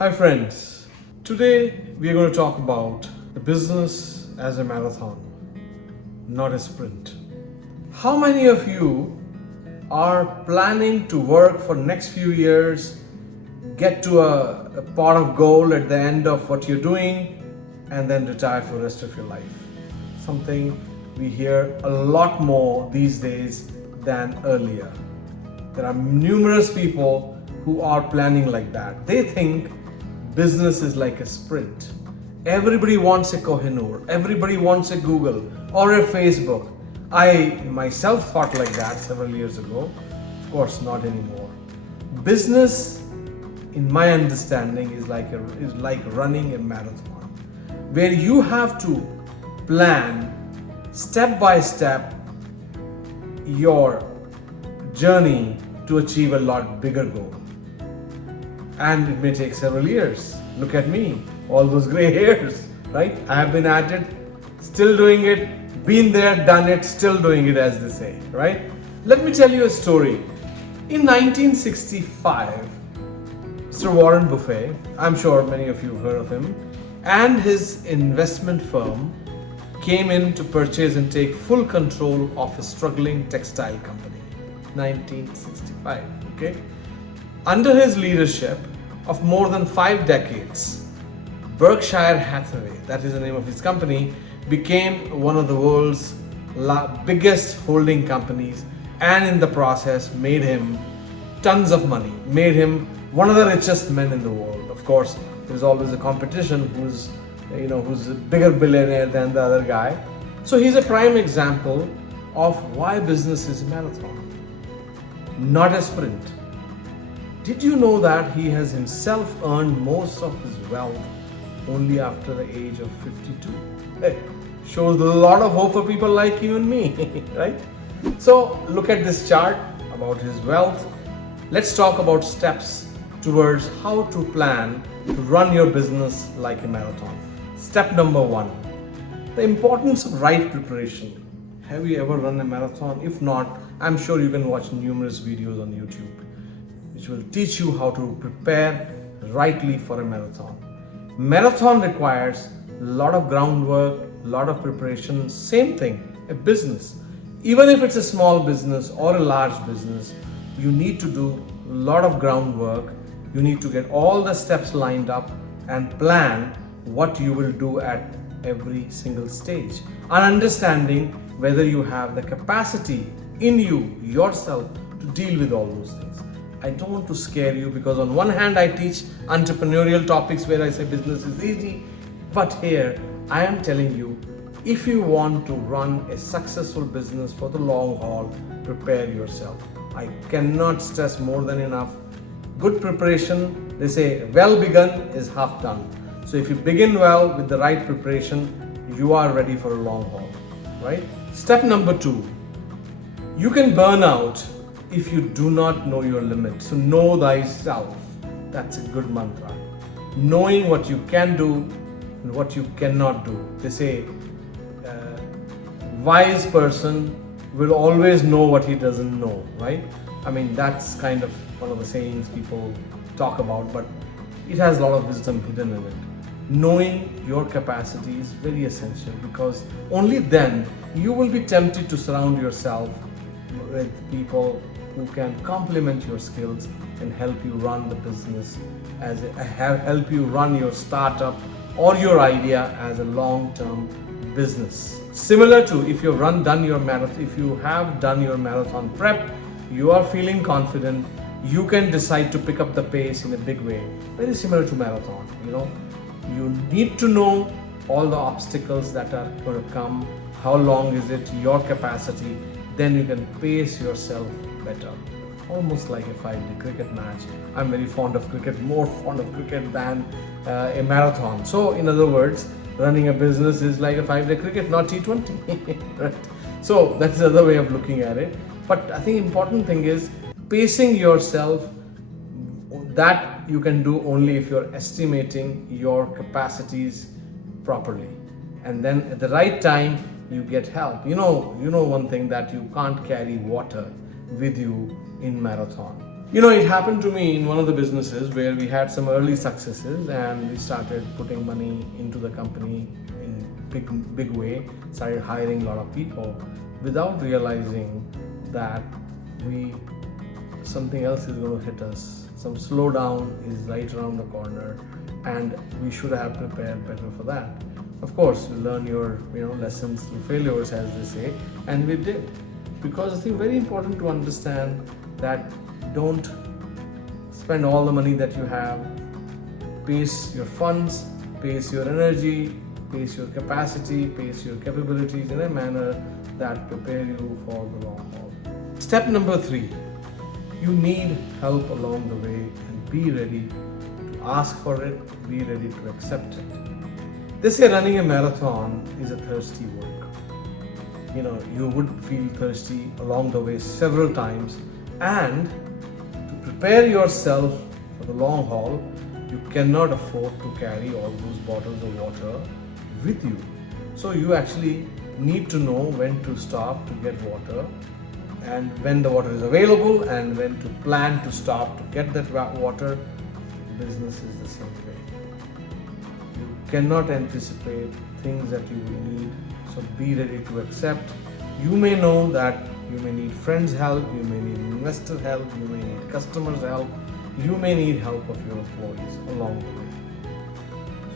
Hi friends, today we are going to talk about the business as a marathon, not a sprint. How many of you are planning to work for next few years, get to a pot of gold at the end of what you're doing, and then retire for the rest of your life? Something we hear a lot more these days than earlier. There are numerous people who are planning like that. They think business is like a sprint. Everybody wants a Kohinoor, everybody wants a Google or a Facebook. I myself thought like that several years ago. Of course, not anymore. Business, in my understanding, is like running a marathon, where you have to plan step by step your journey to achieve a lot bigger goal. And it may take several years. Look at me, all those gray hairs, right? I have been at it, still doing it, been there, done it, still doing it, as they say, right? Let me tell you a story. In 1965, Mr. Warren Buffett, I'm sure many of you have heard of him, and his investment firm came in to purchase and take full control of a struggling textile company. 1965, okay? Under his leadership of more than 5 decades, Berkshire Hathaway, that is the name of his company, became one of the world's biggest holding companies, and in the process made him tons of money, made him one of the richest men in the world. Of course, there's always a competition who's a bigger billionaire than the other guy. So he's a prime example of why business is a marathon, not a sprint. Did you know that he has himself earned most of his wealth only after the age of 52? Hey, shows a lot of hope for people like you and me, right? So look at this chart about his wealth. Let's talk about steps towards how to plan to run your business like a marathon. Step number 1, the importance of right preparation. Have you ever run a marathon? If not, I'm sure you can watch numerous videos on YouTube which will teach you how to prepare rightly for a marathon. Marathon requires a lot of groundwork, a lot of preparation. Same thing, a business. Even if it's a small business or a large business, you need to do a lot of groundwork. You need to get all the steps lined up and plan what you will do at every single stage, and understanding whether you have the capacity in you yourself to deal with all those things. I don't want to scare you, because on one hand I teach entrepreneurial topics where I say business is easy, but here I am telling you, if you want to run a successful business for the long haul, prepare yourself. I cannot stress more than enough. Good preparation, they say well begun is half done. So if you begin well with the right preparation, you are ready for a long haul, right? Step number 2, you can burn out if you do not know your limit. So know thyself. That's a good mantra. Knowing what you can do and what you cannot do. They say wise person will always know what he doesn't know, right? I mean, that's kind of one of the sayings people talk about, but it has a lot of wisdom hidden in it. Knowing your capacity is very essential, because only then you will be tempted to surround yourself with people who can complement your skills and help you run the business help you run your startup or your idea as a long-term business. Similar to if you have done your marathon prep, you are feeling confident, you can decide to pick up the pace in a big way. Very similar to marathon, you need to know all the obstacles that are going to come, how long is it, your capacity, then you can pace yourself better. Almost like a 5-day cricket match. I'm very fond of cricket, more fond of cricket than a marathon. So in other words, running a business is like a 5-day cricket, not T20. Right? So that's the other way of looking at it. But I think important thing is pacing yourself. That you can do only if you're estimating your capacities properly, and then at the right time you get help. You know one thing, that you can't carry water with you in marathon. It happened to me in one of the businesses where we had some early successes and we started putting money into the company in big way, started hiring a lot of people without realizing that something else is going to hit us. Some slowdown is right around the corner and we should have prepared better for that. Of course, you learn your lessons through failures, as they say, and we did. Because I think very important to understand that don't spend all the money that you have. Pace your funds, pace your energy, pace your capacity, pace your capabilities in a manner that prepare you for the long haul. Step number 3, you need help along the way and be ready to ask for it, be ready to accept it. They say running a marathon is a thirsty work. You would feel thirsty along the way several times, and to prepare yourself for the long haul, you cannot afford to carry all those bottles of water with you. So you actually need to know when to stop to get water and when the water is available and when to plan to stop to get that water. Business is the same way. You cannot anticipate things that you will need, so be ready to accept. You may know that you may need friends' help, you may need investor help, you may need customers' help, you may need help of your employees along the way.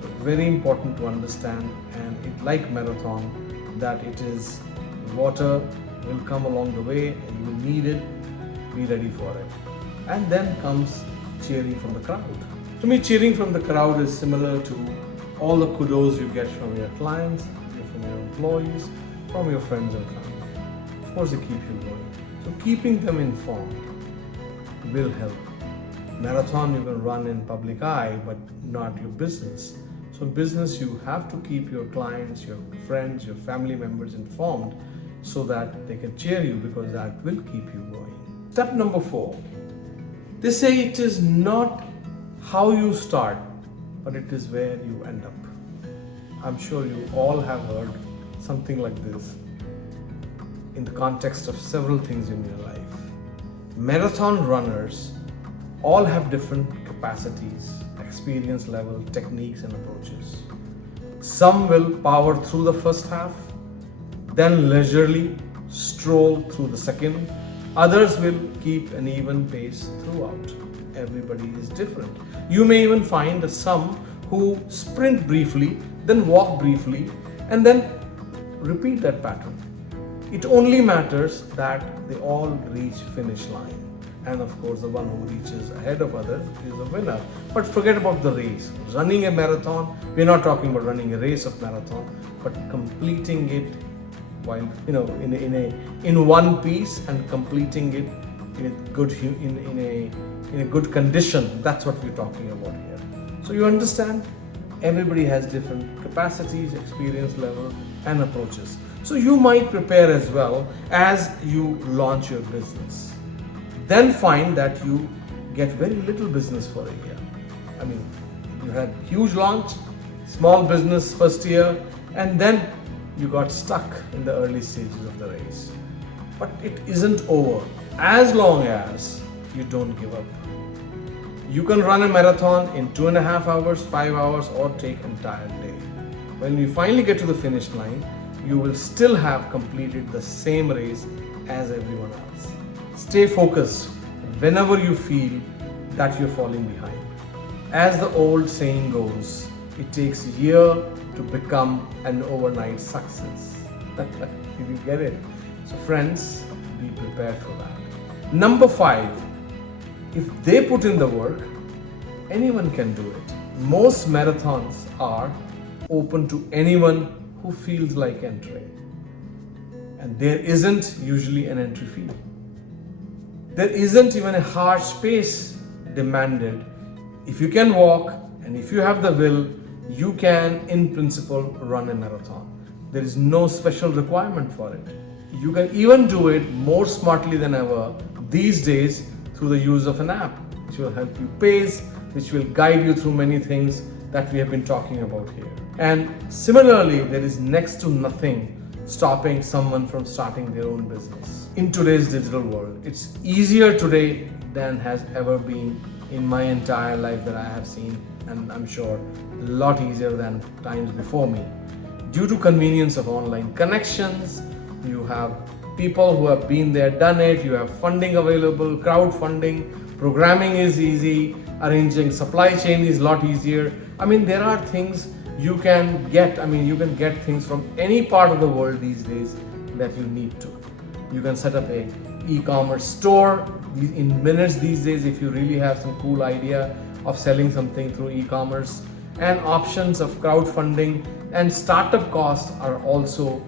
So very important to understand, and it like marathon, that it is water will come along the way and you will need it, be ready for it. And then comes cheering from the crowd. To me, cheering from the crowd is similar to all the kudos you get from your clients, from your employees, from your friends and family. Of course, they keep you going. So keeping them informed will help. Marathon you can run in public eye, but not your business. So business, you have to keep your clients, your friends, your family members informed so that they can cheer you, because that will keep you going. Step number 4. They say it is not how you start, but it is where you end up. I'm sure you all have heard something like this in the context of several things in your life. Marathon runners all have different capacities, experience level, techniques and approaches. Some will power through the first half, then leisurely stroll through the second. Others will keep an even pace throughout. Everybody is different. You may even find that some who sprint briefly, then walk briefly, and then repeat that pattern. It only matters that they all reach finish line. And of course, the one who reaches ahead of others is the winner. But forget about the race. Running a marathon, we're not talking about running a race of marathon, but completing it while in one piece and completing it in a good condition. That's what we're talking about here. So you understand, everybody has different capacities, experience level and approaches. So you might prepare as well as you launch your business. Then find that you get very little business for a year. I mean, you had huge launch, small business first year, and then you got stuck in the early stages of the race. But it isn't over as long as you don't give up. You can run a marathon in 2.5 hours, 5 hours, or take entire day. When you finally get to the finish line, you will still have completed the same race as everyone else. Stay focused whenever you feel that you're falling behind. As the old saying goes, it takes a year to become an overnight success. Did you get it? So friends, be prepared for that. Number 5, if they put in the work, anyone can do it. Most marathons are open to anyone who feels like entering. And there isn't usually an entry fee. There isn't even a harsh pace demanded. If you can walk and if you have the will, you can, in principle, run a marathon. There is no special requirement for it. You can even do it more smartly than ever these days through the use of an app, which will help you pace, which will guide you through many things that we have been talking about here. And similarly, there is next to nothing stopping someone from starting their own business. In today's digital world, it's easier today than has ever been in my entire life that I have seen, and I'm sure a lot easier than times before me. Due to convenience of online connections, you have people who have been there, done it, you have funding available, crowdfunding, programming is easy, arranging supply chain is a lot easier. I mean, there are things you can get. I mean, you can get things from any part of the world these days that you need to. You can set up a e-commerce store in minutes these days if you really have some cool idea of selling something through e-commerce. And options of crowdfunding and startup costs are also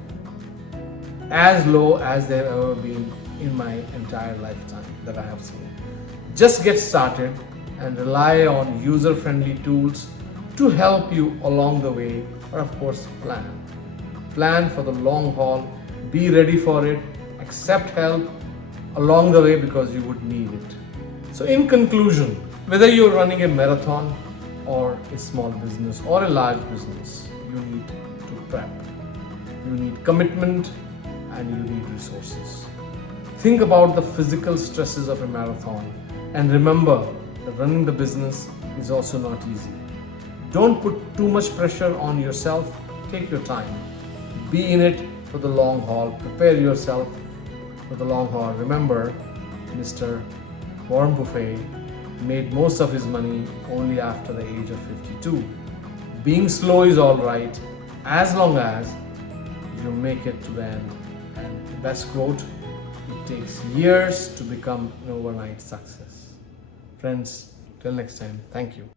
as low as they've ever been in my entire lifetime that I have seen. Just get started and rely on user-friendly tools to help you along the way, but of course plan for the long haul, be ready for it, accept help along the way because you would need it. So in conclusion, whether you're running a marathon or a small business or a large business, you need to prep, you need commitment, and you need resources. Think about the physical stresses of a marathon and remember that running the business is also not easy. Don't put too much pressure on yourself. Take your time. Be in it for the long haul. Prepare yourself for the long haul. Remember, Mr. Warren Buffett made most of his money only after the age of 52. Being slow is all right as long as you make it to the end. And the best quote, it takes years to become an overnight success. Friends, till next time, thank you.